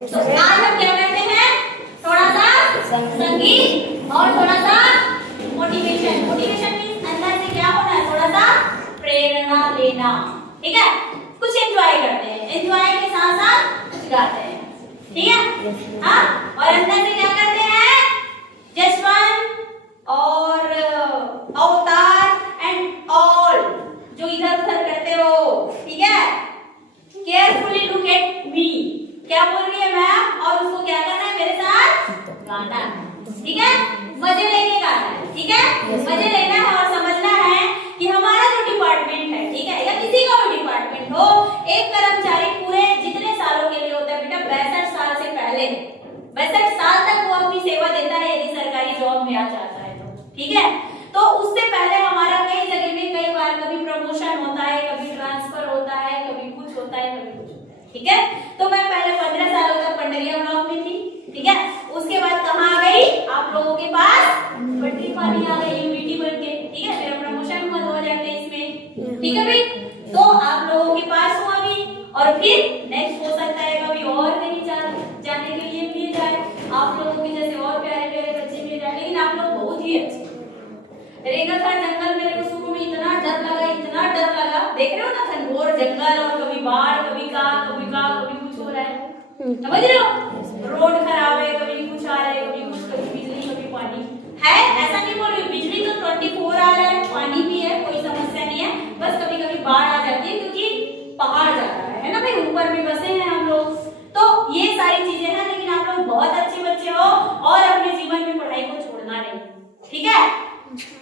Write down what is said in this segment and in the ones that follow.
तो आज हम क्या करते हैं, थोड़ा सा संगीत और थोड़ा सा मोटिवेशन। मोटिवेशन मींस अंदर से क्या होना है, थोड़ा सा प्रेरणा लेना, ठीक है। कुछ एंजॉय करते हैं, एंजॉय के साथ साथ कुछ गाते हैं, ठीक है। हाँ, और अंदर से क्या करते हैं, जसवंत और अवतार एंड ऑल जो इधर उधर करते हो, ठीक है। केयरफुली लुक एट मी, क्या बोल रही है मैम, और उसको क्या करना है, मेरे साथ गाना है, ठीक है। मजे लेके गाना है, ठीक है। मजे लेना है और समझना है कि हमारा जो डिपार्टमेंट है, ठीक है, या किसी का भी डिपार्टमेंट हो, एक कर्मचारी पूरे जितने सालों के लिए होता है बेटा, 62 साल से पहले 62 साल तक वो अपनी सेवा देता है, यदि सरकारी जॉब में आ जाता है तो, ठीक है। तो उससे पहले हमारा कई जगह में कई बार कभी प्रमोशन होता है, कभी ट्रांसफर होता है, कभी कुछ होता है, कभी कुछ होता है, ठीक है। तो मैं पहले 15 सालों तक पंडरिया ब्लॉक में थी, ठीक है। उसके बाद कहाँ आ गई, आप लोगों के पास पटरी पानी आ गई, यूनिटी बन के, ठीक है। मेरा प्रमोशन हुआ 2023 में, ठीक है भाई। तो आप लोगों के पास हूँ अभी, और फिर नेक्स्ट हो सकता है कभी और कहीं जाने के लिए मिल जाए, आप लोगों के जैसे और प्यारे प्यारे बच्चे मिल जाए। लेकिन आप लोग बहुत ही अच्छे। रेगिस्तान जंगल मेरे को शुरू में इतना डर लगा, इतना डर लगा, देख रहे हो ना, घनघोर जंगल, और कभी बाढ़, कभी कुछ हो रहा है, समझ रहे हो, रोड खराब है, कभी कुछ आ रहा है, कभी कुछ, कभी बिजली, कभी पानी है। ऐसा नहीं बोल रही, बिजली तो 24 आ रहा है, पानी भी है, कोई समस्या नहीं है, बस कभी कभी बाढ़ आ जाती है, क्योंकि पहाड़ ज्यादा है ना भाई, ऊपर में बसे हैं हम लोग। तो ये सारी चीजें हैं, लेकिन आप लोग बहुत अच्छे बच्चे हो, और अपने जीवन में पढ़ाई को छोड़ना नहीं, ठीक है।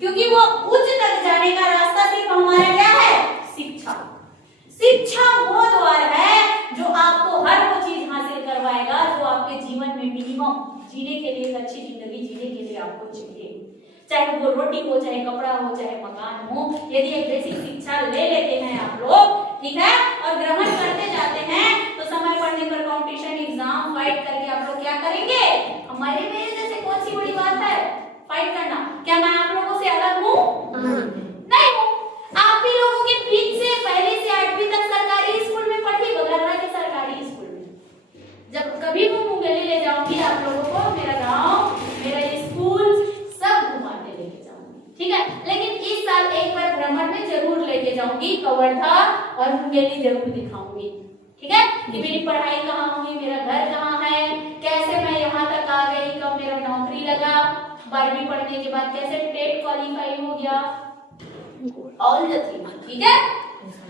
क्योंकि वो उच्च तक जाने का रास्ता सिर्फ हमारा क्या है, शिक्षा। शिक्षा वो द्वार है जो आपको हर वो चीज हासिल करवाएगा जो आपके जीवन में मिनिमम जीने के लिए, एक अच्छी जिंदगी जीने के लिए आपको चाहिए। चाहे वो रोटी हो, चाहे कपड़ा हो, चाहे मकान हो, यदि एक बेसिक शिक्षा ले लेते हैं आप लोग, ठीक है, और ग्रहण करते जाते हैं, तो समय पड़ने पर कंपटीशन एग्जाम फाइट करके आप लोग क्या करेंगे। हमारे में जैसे कौन सी बड़ी बात है फाइट करना, क्या मैं आप लोगों से अलग हूँ? नहीं हूँ। आप ही लोगों के बीच से पहले से 8वीं तक सरकारी स्कूल में पढ़ी, बगलरा के सरकारी स्कूल में। जब कभी मैं मुंगेली ले जाऊंगी आप लोगों को, मेरा गांव, मेरा स्कूल सब घुमाते लेके जाऊंगी, ठीक है। लेकिन इस साल एक बार भ्रमण में जरूर लेके जाऊंगी, कवर्धा और मुंगेली जरूर दिखाऊंगी, ठीक है, कि मेरी पढ़ाई कहाँ हुई, मेरा घर कहाँ है, कैसे मैं यहाँ तक आ गई, कब मेरा नौकरी लगा, 12वीं पढ़ने के बाद कैसे टेट क्वालिफाई हो गया, ऑल द थिंग, ठीक है।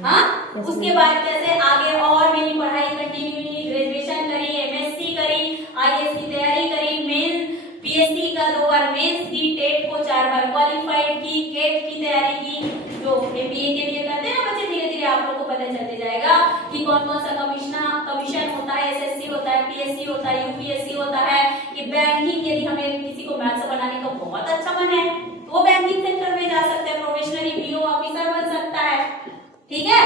हाँ, उसके बाद कैसे आगे और मेरी पढ़ाई कंटिन्यू हुई, ग्रेजुएशन करी, एमएससी करी, आईएएस की तैयारी करी, मेंस पीएससी का 2 बार मेंस दी, टेट को 4 बार क्वालिफाइड की, गेट की तैयारी की, जो एमबीए के लिए करते हैं बच्चे, धीरे धीरे आप लोगों को पता चलते जाएगा कि कौन कौन सा कमीशन होता है, एसएससी होता है, पीएससी होता है, यूपीएससी होता है, कि बैंकिंग, यदि हमें किसी को मैथ्स बनाने का बहुत अच्छा मन है तो वो बैंकिंग सेक्टर में जा सकते हैं, प्रोफेशनली बीओ ऑफिसर बन सकता है, ठीक है।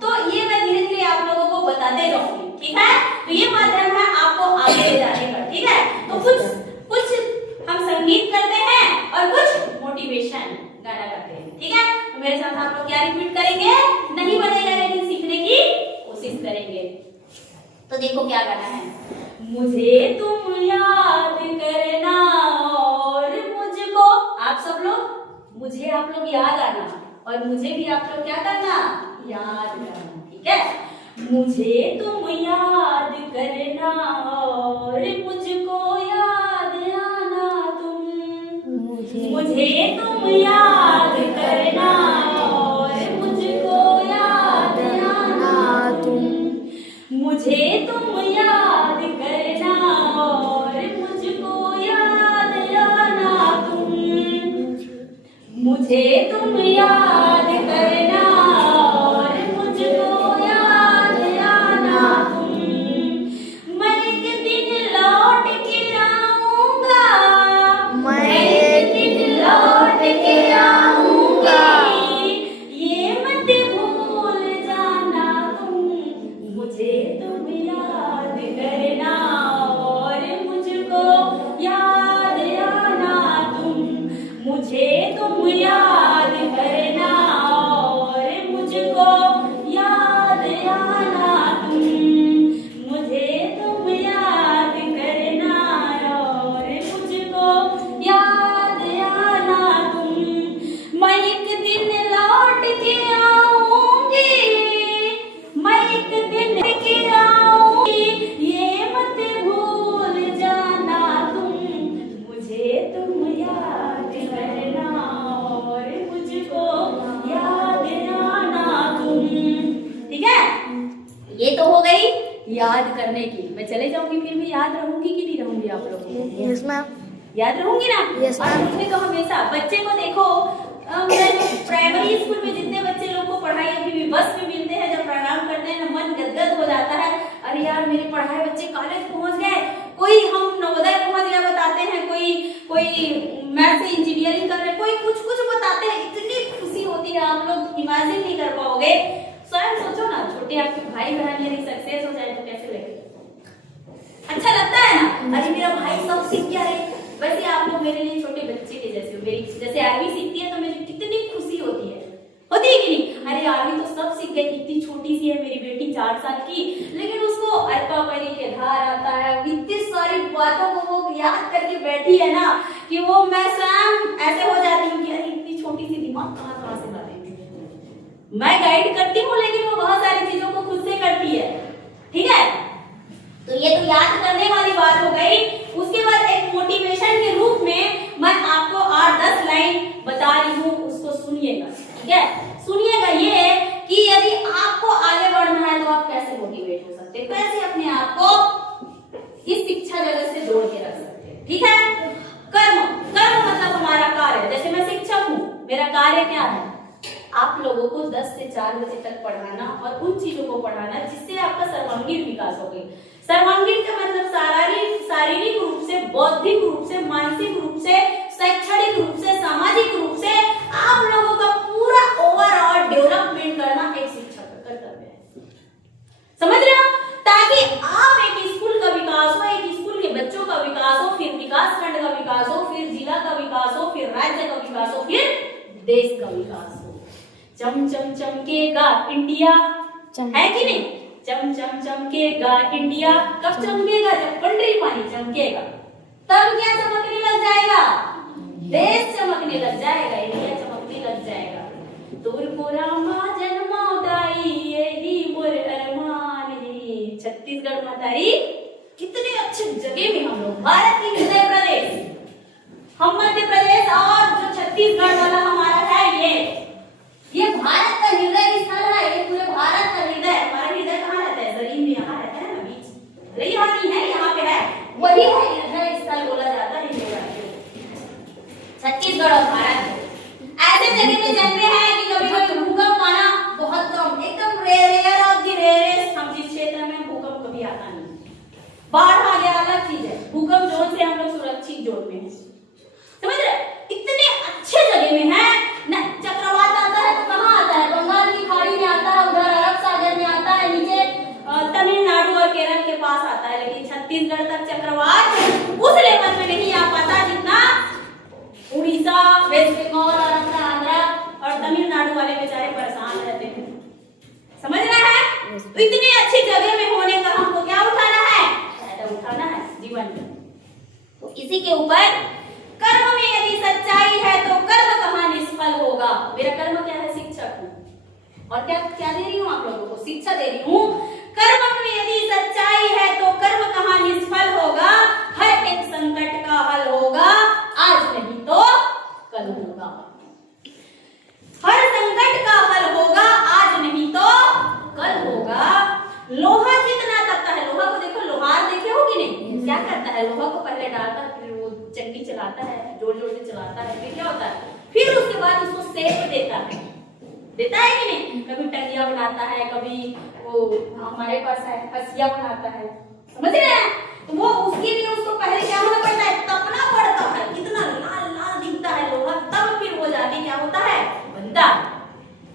तो ये मैं धीरे धीरे आप लोगों को बताते जाऊंगी, ठीक है। तो ये माध्यम है आपको आगे ले जाने का, ठीक है। तो कुछ हम संगीत करते हैं और कुछ मोटिवेशन गाना करते हैं, ठीक है। तो मेरे साथ आप लोग क्या रिपीट करेंगे, नहीं बनेगा लेकिन सीखने की कोशिश करेंगे। तो देखो क्या गाना है, मुझे तुम याद करना और मुझको, आप सब लोग, मुझे आप लोग याद आना और मुझे भी आप लोग क्या करना, याद करना, ठीक है। मुझे तुम याद करना और मुझको याद आना तुम, मुझे तुम याद करना और मुझको याद आना तुम, मुझे तुम याद करना और मुझको याद आना तुम, मुझे तुम याद करना और मुझको याद आना तुम, मैं चले जाऊंगी फिर भी याद रहूंगी कि नहीं रहूंगी आप लोगों को? Yes ma'am. याद रहूंगी ना? Yes, और मुझे तो हमेशा बच्चे को देखो, प्राइमरी स्कूल में जितने बच्चे लोग को पढ़ाई अभी भी बस में मिलते हैं, जब प्रणाम करते हैं ना मन गदगद हो जाता है। अरे यार मेरी पढ़ाई बच्चे कॉलेज पहुंच गए, कोई हम नवोदय पहुंच गया बताते हैं, कोई मैथ से इंजीनियरिंग कर रहे, कोई कुछ कुछ बताते हैं। इतनी खुशी होती है, आप लोग इमेजिन नहीं कर पाओगे। स्वयं सोचो ना, छोटे आपके भाई बहन यदि सक्सेस हो जाए तो कैसे लगे? अच्छा लगता है ना? अरे मेरा भाई सब सीख गया है। वैसे आप लोग मेरे लिए छोटे बच्चे के जैसे हो। मेरी जैसे आरवी सीखती है तो मुझे कितनी खुशी होती है कि नहीं? अरे आरवी तो सब सीख गई, इतनी छोटी सी है मेरी बेटी 4 साल की, लेकिन उसको अल्पा परी के धार आता है, इतनी सारी बातों को वो याद करके बैठी है ना कि वो मैं स्वयं ऐसे हो जाती हूँ कि अरे इतनी छोटी सी दिमाग कहाँ से ला देती है। मैं गाइड करती हूँ लेकिन वो बहुत सारी चीजों को खुद से करती है। ठीक है, तो ये तो याद करने वाली बात हो गई। उसके बाद एक मोटिवेशन के रूप में मैं आपको 8-10 लाइन बता रही हूँ, उसको सुनिएगा। ठीक है, सुनिएगा ये कि यदि आपको आगे बढ़ना है तो आप कैसे मोटिवेट हो सकते हैं, कैसे अपने आप को इस शिक्षा जगत से जोड़ के रख सकते हैं। ठीक है, कर्म मतलब हमारा कार्य। जैसे मैं शिक्षक हूँ, मेरा कार्य क्या है? आप लोगों को 10 से 4 बजे तक पढ़ाना और उन चीजों को पढ़ाना जिससे आपका सर्वांगीण विकास हो गई। सर्वांगीण का मतलब शारीरिक रूप से, बौद्धिक रूप से, मानसिक रूप से, शैक्षणिक रूप से, सामाजिक रूप से आप लोगों का पूरा ओवरऑल डेवलपमेंट करना एक शिक्षक का कर्तव्य है। समझ रहे हो? ताकि आप एक स्कूल का विकास हो, एक स्कूल के बच्चों का विकास हो, फिर विकास खंड का विकास हो, फिर जिला का विकास हो, फिर राज्य का विकास हो, फिर देश का विकास हो। चम चम चमकेगा इंडिया, है कि नहीं? चम चम चमकेगा इंडिया। कब चमकेगा? जब पंडरी पानी चमकेगा, तब क्या चमकने लग जाएगा? देश चमकने लग जाएगा, इंडिया चमकने लग जाएगा। तुरपुरा माँ जन्मोदाई यही मोर अरमान है। छत्तीसगढ़ मातारी कितने अच्छे जगह में हम लोग, भारत की हृदय प्रदेश, हम मध्य प्रदेश और जो छत्तीसगढ़ वाला हमारा है, ये भारत का हृदय स्थल है। ये पूरे भारत का हृदय। हमारा हृदय कहाँ रहता है? शरीर में यहाँ रहता है ना, बीच रही नहीं है, यहाँ पे है, वही है हृदय स्थल बोला जाता है छत्तीसगढ़ और भारत। ऐसे जगह में जन्मे हैं कि कभी कभी भूकंप आना बहुत कम, एकदम रेयर ऑफ द रेयरेस्ट। हम जिस क्षेत्र में भूकंप कभी आता नहीं, बाढ़ आ गया अलग चीज है, भूकंप जोन से हम लोग सुरक्षित जोन में है। समझ रहे? इतने अच्छे जगह में है ना। चक्रवात आता है तो कहाँ आता है? बंगाल की खाड़ी में आता है, उधर अरब सागर में आता है, नीचे तमिलनाडु और केरल के पास आता है। लेकिन छत्तीसगढ़ तक चक्रवात उस लेवल में नहीं आ पाता जितना उड़ीसा, वेस्ट बंगाल और अपना आंध्रा और तमिलनाडु वाले बेचारे परेशान रहते हैं। समझ रहे हैं? तो इतनी अच्छी जगह में होने का हमको क्या उठाना है? फायदा उठाना है जीवन में। तो इसी के ऊपर कर्म में यदि सच्चाई है तो कर्म कहाँ निष्फल होगा। मेरा कर्म क्या है? शिक्षक हूँ। और क्या क्या दे रही हूँ आप लोगों को? शिक्षा दे रही हूँ। कर्म में यदि सच्चाई है तो कर्म कहाँ निष्फल होगा। हर एक संकट का हल होगा, आज नहीं तो कल होगा। हर संकट का हल होगा, आज नहीं तो कल होगा। लोहा जितना तपता है, लोहा को देखो, लोहार देखे हो कि नहीं? क्या करता है? लोहा को पहले डालता है, फिर वो चंडी चलाता है, जोर जोर से चलाता है, फिर क्या होता है? फिर उसके बाद उसको शेप देता है कि नहीं? कभी टंगिया बनाता है, कभी वो हमारे पास है हसिया बनाता है। समझ रहे हैं? तो वो उसके लिए उसको पहले क्या होना पड़ता है? तपना पड़ता है। कितना लाल लाल दिखता है लोहा, तब फिर वो जाके क्या होता है? बनता है।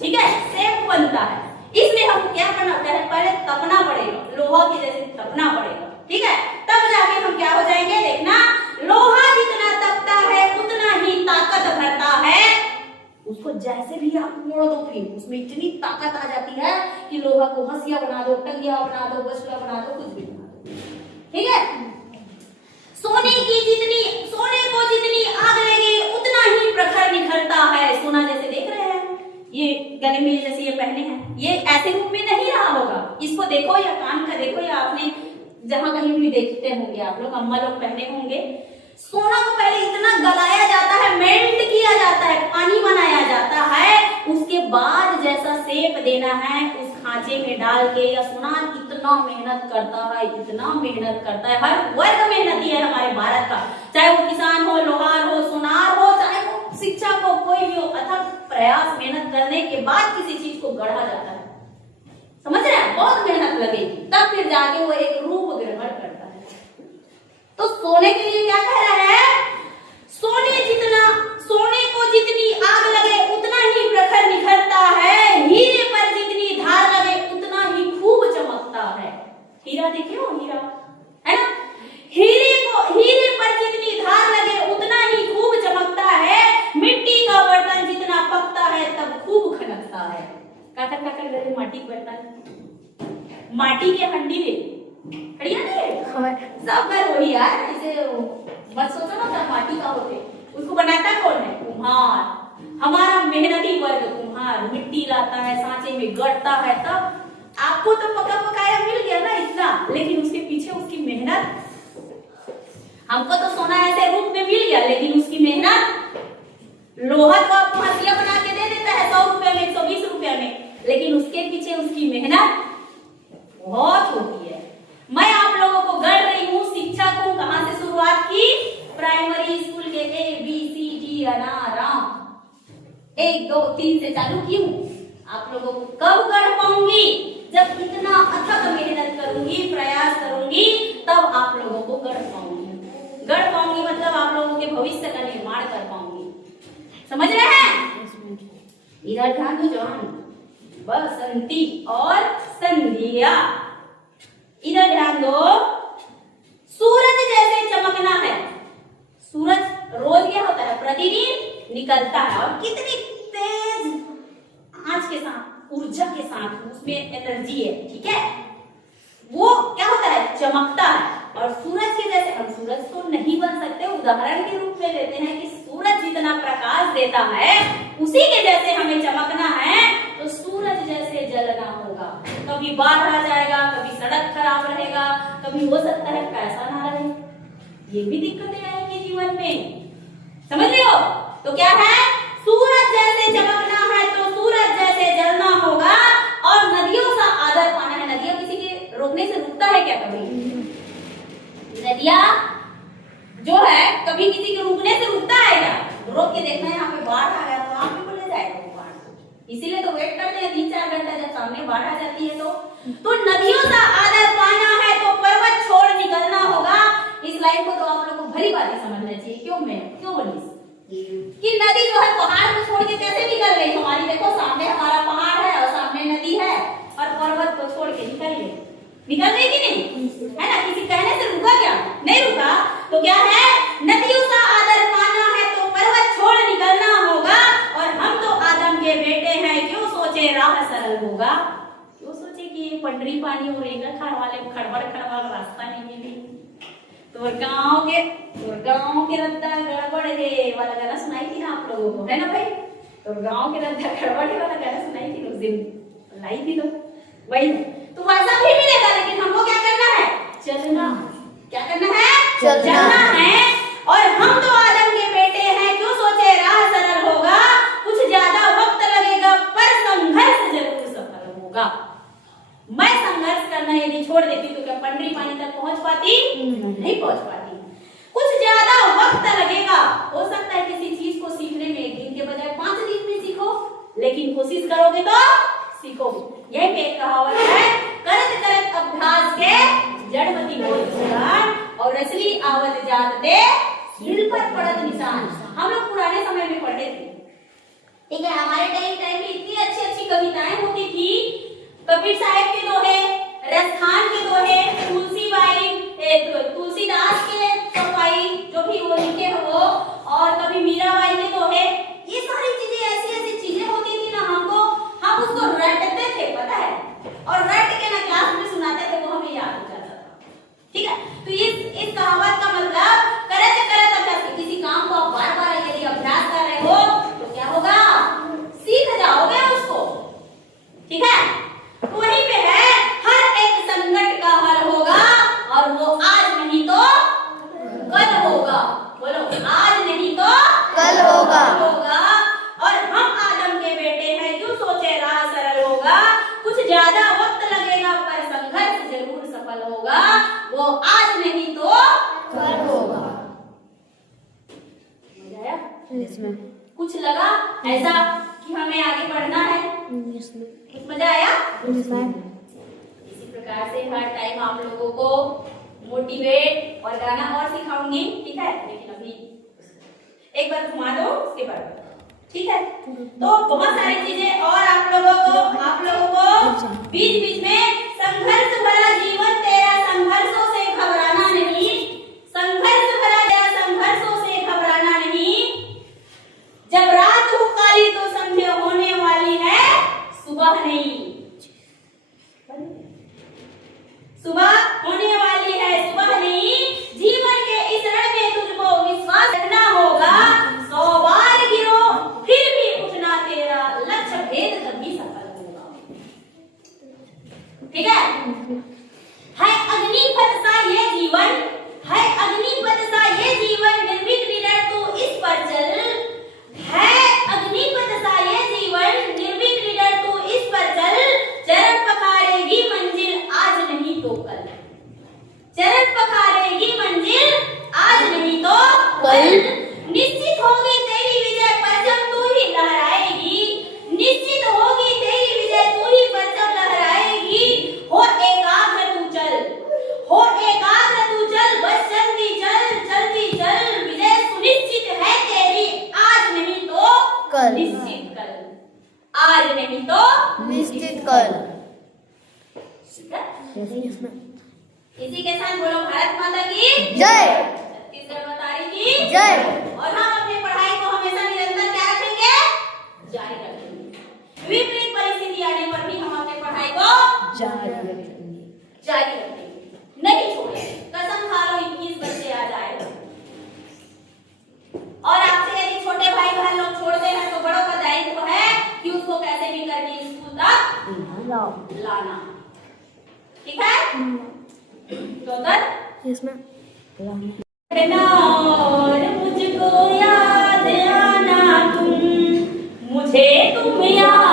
ठीक है, शेप बनता है। इसलिए हमको क्या करना होता है? पहले तपना पड़ेगा, लोहा के जैसे तपना पड़ेगा। ठीक है, तब जाके हम क्या हो जाएंगे? देखना, लोहा जितना तपता है उतना ही ताकत भरता है। उसको जैसे भी आप मोड़ दो, फिर उसमें इतनी ताकत आ जाती है कि लोहा को हंसिया बना दो, टंगिया बना दो, बछला बना दो, कुछ भी बना दो। ठीक है, सोने को जितनी आग लगे उतना ही प्रखर निखरता है। सोना जैसे देख रहे हैं, ये गले में जैसे ये पहने हैं, ये ऐसे रूप में नहीं रहा होगा। इसको देखो या कान का देखो या आपने जहां कहीं भी देखते होंगे आप लोग, अम्मा लोग पहने होंगे। सोना को पहले इतना गलाया जाता है, मेल्ट किया जाता है, पानी बनाया जाता है, उसके बाद जैसा शेप देना है उस खांचे में डाल के, या सोना इतना इतना मेहनत करता है, इतना मेहनत करता है। हर वर्ग मेहनती है हमारे भारत का, चाहे वो किसान हो, लोहार हो, सुनार हो, चाहे वो शिक्षक हो, कोई भी हो, अथक प्रयास मेहनत करने के बाद किसी चीज को गढ़ा जाता है। समझ रहे हैं? बहुत मेहनत लगेगी तब फिर जाके वो एक रूप ग्रहण करता है। तो सोने के लिए क्या कह रहा है? सोने को जितनी आग लगे उतना ही प्रखर निखरता है, हीरे पर जितनी धार लगे उतना ही खूब चमकता है। हीरा देखे हो? हीरा है ना? हीरे पर जितनी धार लगे उतना ही खूब चमकता है, मिट्टी का बर्तन जितना पकता है तब खूब खनकता है। काकर काकर गरे माटी बर्तन, माटी के हंडी ले बढ़िया नहीं सब कर वही यार, इसे मत सोचो ना सब माटी का होते। उसको बनाता कौन है? कुम्हार। हमारा मेहनती वर्ग कुम्हार मिट्टी लाता है, सांचे में गढ़ता है, तब आपको तो पका पकाया मिल गया ना इतना, लेकिन उसके पीछे उसकी मेहनत। हमको तो सोना ऐसे रूप में मिल गया, लेकिन उसकी मेहनत, लोहा तो आपको हथिया बना के दे देता है 100 रुपए में, 120 रुपए में, लेकिन उसके पीछे उसकी मेहनत बहुत होती है। मैं आप लोगों को गढ़ रही हूँ, शिक्षा को कहां से शुरुआत की? प्राइमरी स्कूल के ABCD अनाराम 1 2 3 से चालू की हूँ। आप लोगों को कब गढ़ पाऊंगी? जब इतना अथक मेहनत करूंगी, प्रयास करूंगी, तब आप लोगों को गढ़ पाऊंगी। गढ़ पाऊंगी मतलब आप लोगों के भविष्य का निर्माण कर पाऊंगी। समझ रहे हैं? इधर ध्यान दो जवान, बसंती और संध्या। इधर ध्यान दो, सूरज जैसे चमकना है। सूरज रोज क्या होता है? प्रतिदिन निकलता है, और कितनी तेज आंच के साथ, ऊर्जा के साथ, उसमें एनर्जी है, ठीक है? वो क्या होता है? चमकता है। और सूरज के जैसे, हम सूरज तो नहीं बन सकते, उदाहरण के रूप में लेते हैं कि सूरज जितना प्रकाश देता है उसी के जैसे हमें चमकना है, तो सूरज जैसे जलना होगा। कभी बाढ़ आ जाएगा, कभी सड़क खराब रहेगा, कभी हो सकता है पैसा ना रहे, ये भी दिक्कतें आएंगी जीवन में। समझ रहे हो? तो क्या है? सूरज जैसे चमकना है तो सूरज जैसे जलना होगा, और नदियों का आदर पाना है। नदियां किसी के रोकने से रुकता है क्या? कभी नदियां जो है कभी किसी के रुकने से रुकता है क्या? रोक के देखना है, यहाँ पे बाढ़ आ गया तो आप भी बोले जाएगा वो बाढ़, इसीलिए तो वेट करते हैं 3-4 घंटा, जब सामने बाढ़ आ जाती है तो नदियों का आदर पाना है तो पर्वत छोड़ निकलना होगा। इस लाइन को तो आप लोग को भली बात समझना चाहिए। क्यों बोली कि नदी जो है पहाड़ को छोड़ के कैसे निकल गई? हमारी देखो सामने हमारा पहाड़ है और सामने नदी है, और पर्वत को छोड़ के निकल गई कि नहीं? है ना? किसी कहने से रुका क्या? नहीं रुका। तो क्या है? नदियों का आदर पाना है तो पर्वत छोड़ निकलना होगा, और हम तो आदम के बेटे हैं, क्यों सोचे राह सरल होगा? क्यों सोचे कि ये पंडरी पानी हो रहेगा, खार वाले खड़बड़ रास्ता नहीं मिली। तो गांव के रद्दा गड़बड़ है वाला गाना सुनाई थी ना आप लोगों को, है ना भाई? तो गांव के रद्दा गड़बड़ है वाला गाना सुनाई थी उस दिन, लाई थी। तो वही तो वैसा भी मिलेगा, लेकिन हमको क्या करना है? चलना। क्या करना है? चलना है। और हम तो आदम के बेटे हैं, क्यों सोचे राह सरल होगा, कुछ ज्यादा वक्त लगेगा पर संघर्ष जरूर सफल होगा। मैं संघर्ष करना यदि छोड़ देती तो क्या पंडरी पानी तक पहुंच पाती? नहीं पहुंच पाती। कुछ ज्यादा वक्त लगेगा, हो सकता है किसी चीज को सीखने में 1 दिन के बजाय 5 दिन में सीखो, लेकिन कोशिश करोगे तो सीखोगे। यही पे एक कहावत है, करत करत अभ्यास के जड़मति होत सुजान, और असली आवत जात दे दिल पर पड़त निशान। हम लोग पुराने समय में पढ़े थे, ठीक है? हमारे टाइम में इतनी अच्छी कविताएं होती थी। कबीर साहब के दोहे, रसखान के दोहे, तुलसीदास के सफाई जो भी वो लिखे हो, और कभी मीराबाई के दोहे, ये सारी चीजें ऐसी चीजें होती थी ना, हम उसको रटते थे, पता है? और रट के ना क्लास में सुनाते थे, वो हमें याद हो जाता था, ठीक है? तो इस कहावत का मतलब करत करत अभ्यास, किसी काम को आप बार-बार यदि अभ्यास कर रहे हो तो क्या होगा? सीख जाओगे उसको, ठीक है? वहीं पे है, हर एक संकट का हल होगा, और वो आज नहीं नहीं तो कल होगा। मजा आया? इसमें कुछ लगा ऐसा कि हमें आगे बढ़ना है? कुछ मजा आया? इसी प्रकार से हर टाइम आप लोगों को मोटिवेट और गाना और सिखाऊंगी, ठीक है? लेकिन अभी एक बार घुमा दो, उसके बाद ठीक है? तो बहुत सारी चीजें और आप लोगों को बीच बीच में संघर्ष भरा जीवन तेरा, संघर्षों से घबराना नहीं, संघर्ष भरा तेरा, संघर्षों से घबराना नहीं। जब रात हो काली तो समझे होने वाली है सुबह नहीं, सुबह होने वाली है सुबह नहीं। जीवन के इस रण में तुझको विश्वास रखना होगा, 100 बार गिरो फिर भी उठना तेरा लक्ष्य भेद तभी सफल होगा, ठीक है? अग्निपथ सा ये जीवन, है अग्निपथ सा ये जीवन, निर्भीक निडर तू इस पर चल, है अग्निपथ सा ये जीवन, निर्भीक निडर तू इस पर चल। चरण पखारेगी मंजिल आज नहीं तो कल, चरण पखारेगी मंजिल आज नहीं तो कल। निश्चित होगी तेरी विजय परचम तू ही लहराएगी, निश्चित होगी तेरी विजय तू ही परचम लहराएगी। हो एकाग्र तू चल, हो एकाग्र तू चल, बस जल्दी चल, जल्दी चल। विजय सुनिश्चित है तेरी आज नहीं तो कल, निश्चित कल, आज नहीं तो निश्चित कल। इसी के साथ बोलो भारत माता की जय, छत्तीसगढ़ माता की जय। और हम अपनी पढ़ाई को हमेशा निरंतर क्या रखेंगे? जारी रखेंगे। विपरीत परिस्थिति आने पर भी हम अपनी पढ़ाई को जारी रखेंगे, नहीं छोड़ेंगे। कसम खा लो 21 बच्चे आ जाए और आपसे यदि छोटे भाई बहन लोग छोड़ते हैं तो बड़ों का दायित्व है कि उसको कैसे भी करके स्कूल तक लाना, ठीक है? तो और मुझको याद आना तुम, मुझे तुम याद